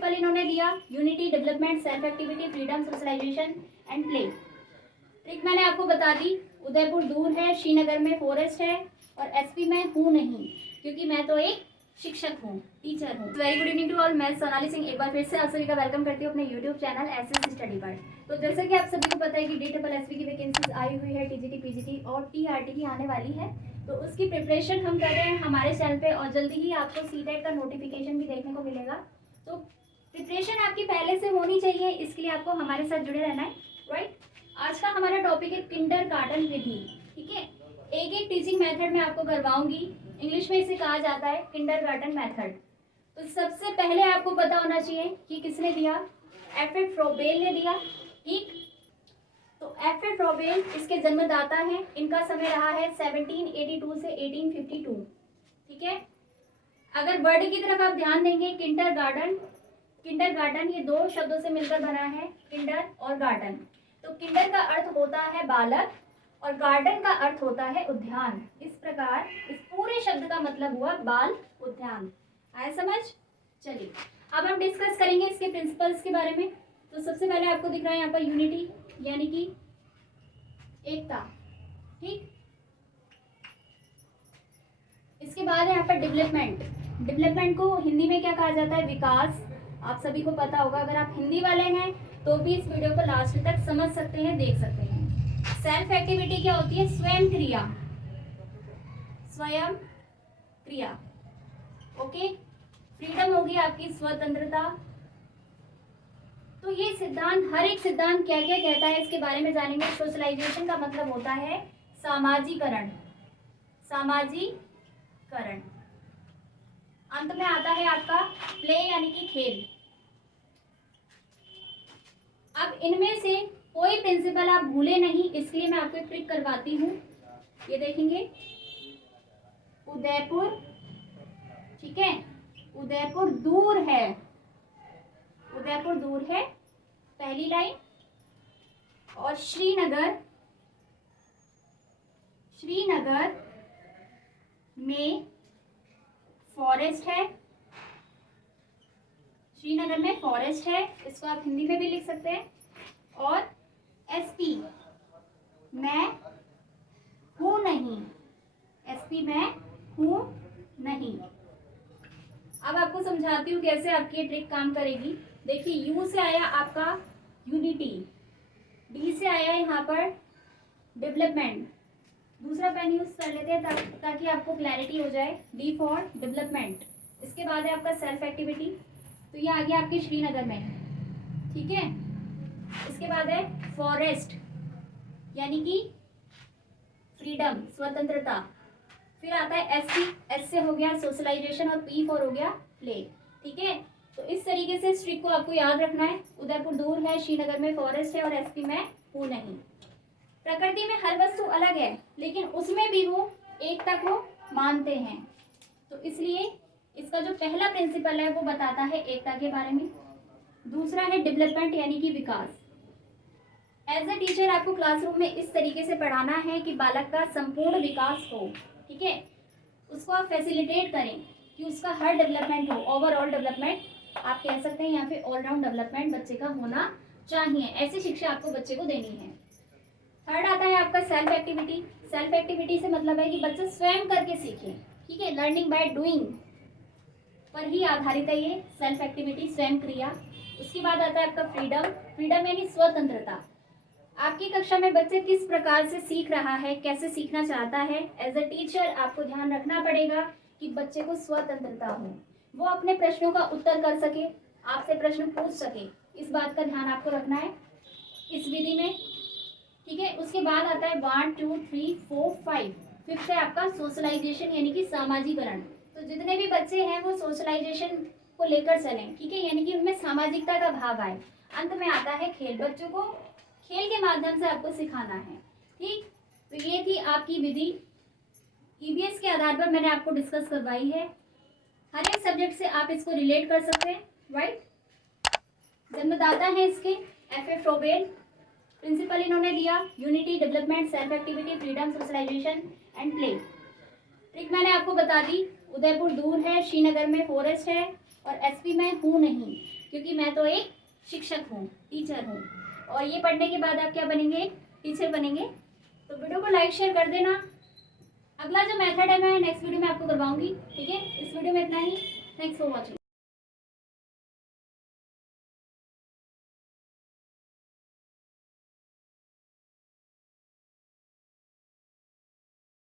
Principal इन्होंने दिया unity, development, self activity, freedom, socialization and play. Trick मैंने आपको बता दी। उदयपुर दूर है, श्रीनगर में फॉरेस्ट है और एसपी में हूँ नहीं, क्योंकि मैं तो एक शिक्षक हूँ, टीचर हूँ। Very good evening to all. मैं सोनाली सिंह एक बार फिर से आप सभी का वेलकम करती हूँ अपने यूट्यूब चैनल एसएस स्टडी पर। तो जैसे कि आप सभी को पता है कि DSSB की वैकेंसीज आई हुई है, टीजीटी, पीजीटी और टीआरटी की आने वाली है। तो उसकी प्रिपरेशन हम कर रहे हैं हमारे चैनल पे और जल्दी ही आपको सीटेट का नोटिफिकेशन भी देखने को मिलेगा। तो प्रिपरेशन आपकी पहले से होनी चाहिए, इसके लिए आपको हमारे साथ जुड़े रहना है, राइट। आज का हमारा टॉपिक है किंडरगार्टन विधि, ठीक है। एक एक टीचिंग मेथड में आपको करवाऊंगी। इंग्लिश में इसे कहा जाता है किंडरगार्टन मेथड। तो सबसे पहले आपको पता होना चाहिए कि किसने दिया, F.A. फ्रोबेल ने दिया, ठीक। तो F.A. फ्रोबेल इसके जन्मदाता हैं। इनका समय रहा है 1782 से 1852, ठीक है। अगर वर्ड की तरफ आप ध्यान देंगे, किंडरगार्टन, किंडरगार्टन ये दो शब्दों से मिलकर बना है, किंडर और गार्डन। तो किंडर का अर्थ होता है बालक और गार्डन का अर्थ होता है उद्यान। इस प्रकार इस पूरे शब्द का मतलब हुआ बाल उद्यान। आया समझ? चलिए अब हम डिस्कस करेंगे इसके प्रिंसिपल्स के बारे में। तो सबसे पहले आपको दिख रहा है यहाँ पर यूनिटी, यानी कि एकता, ठीक। इसके बाद है यहाँ पर डेवलपमेंट। डेवलपमेंट को हिंदी में क्या कहा जाता है? विकास। आप सभी को पता होगा, अगर आप हिंदी वाले हैं तो भी इस वीडियो को लास्ट तक समझ सकते हैं, देख सकते हैं। सेल्फ एक्टिविटी क्या होती है? स्वयं क्रिया, स्वयं क्रिया, ओके। फ्रीडम होगी आपकी स्वतंत्रता। तो ये सिद्धांत, हर एक सिद्धांत क्या क्या कहता है इसके बारे में जानेंगे। सोशलाइजेशन का मतलब होता है सामाजिकरण, सामाजिकरण। अंत में आता है आपका प्ले, यानी कि खेल। अब इनमें से कोई प्रिंसिपल आप भूले नहीं, इसलिए मैं आपको एक ट्रिक करवाती हूँ। ये देखेंगे, उदयपुर, ठीक है, उदयपुर दूर है, उदयपुर दूर है, पहली लाइन। और श्रीनगर, श्रीनगर में फॉरेस्ट है, श्रीनगर में फॉरेस्ट है, इसको आप हिंदी में भी लिख सकते हैं। और एसपी मैं हूँ नहीं, एसपी मैं हूँ नहीं। अब आपको समझाती हूँ कैसे आपकी ये ट्रिक काम करेगी। देखिए, यू से आया आपका यूनिटी, डी से आया यहाँ पर डेवलपमेंट। दूसरा पेन यूज कर लेते हैं ताकि आपको क्लैरिटी हो जाए। D for development. इसके बाद है आपका सेल्फ एक्टिविटी, तो ये आ गया आपके श्रीनगर में, ठीक है। इसके बाद है फॉरेस्ट, यानी कि फ्रीडम, स्वतंत्रता। फिर आता है एससी, एस से हो गया सोशलाइजेशन और पी फॉर हो गया प्ले, ठीक है। तो इस तरीके से इस ट्रिक को आपको याद रखना है। उदयपुर दूर है, श्रीनगर में फॉरेस्ट है और एसपी में हूँ नहीं। प्रकृति में हर वस्तु अलग है, लेकिन उसमें भी वो एकता को मानते हैं। तो इसलिए इसका जो पहला प्रिंसिपल है वो बताता है एकता के बारे में। दूसरा है डेवलपमेंट, यानी कि विकास। एज ए टीचर आपको क्लासरूम में इस तरीके से पढ़ाना है कि बालक का संपूर्ण विकास हो, ठीक है। उसको आप फैसिलिटेट करें कि उसका हर डेवलपमेंट हो, ओवरऑल डेवलपमेंट आप कह सकते हैं, या फिर ऑलराउंड डेवलपमेंट बच्चे का होना चाहिए। ऐसी शिक्षा आपको बच्चे को देनी है। थर्ड आता है आपका सेल्फ एक्टिविटी। सेल्फ एक्टिविटी से मतलब है कि बच्चे स्वयं करके सीखें, ठीक है। लर्निंग बाय डूइंग पर ही आधारित है ये सेल्फ एक्टिविटी, स्वयं क्रिया। उसके बाद आता है आपका फ्रीडम। फ्रीडम यानी स्वतंत्रता। आपकी कक्षा में बच्चे किस प्रकार से सीख रहा है, कैसे सीखना चाहता है। एज ए टीचर आपको ध्यान रखना पड़ेगा कि बच्चे को स्वतंत्रता हो, वो अपने प्रश्नों का उत्तर कर सके, आपसे प्रश्न पूछ सके। इस बात का ध्यान आपको रखना है इस विधि में, ठीक है। उसके बाद आता है 1 2 3 4 5। फिफ्थ है आपका सोशलाइजेशन, यानी कि सामाजिकरण। तो जितने भी बच्चे हैं वो सोशलाइजेशन को लेकर चलें, ठीक है, यानी कि उनमें सामाजिकता का भाव आए। अंत में आता है खेल। बच्चों को खेल के माध्यम से आपको सिखाना है, ठीक। तो ये थी आपकी विधि। ईवीएस के आधार पर मैंने आपको डिस्कस करवाई है। हर एक सब्जेक्ट से आप इसको रिलेट कर सकते हैं, राइट। जन्मदाता है इसके F.A. फ्रोबेल। प्रिंसिपल इन्होंने दिया unity, development, self activity, freedom, socialization and play. Trick मैंने आपको बता दी। उदयपुर दूर है, श्रीनगर में फॉरेस्ट है और एसपी में हूँ नहीं। क्योंकि मैं तो एक शिक्षक हूँ, टीचर हूँ। और ये पढ़ने के बाद आप क्या बनेंगे? टीचर बनेंगे। तो वीडियो को लाइक शेयर कर देना। अगला जो मेथड है मैं नेक्स्ट वीडियो में आपको करवाऊंगी, ठीक है? इस वीडियो में इतना ही। Thanks for watching.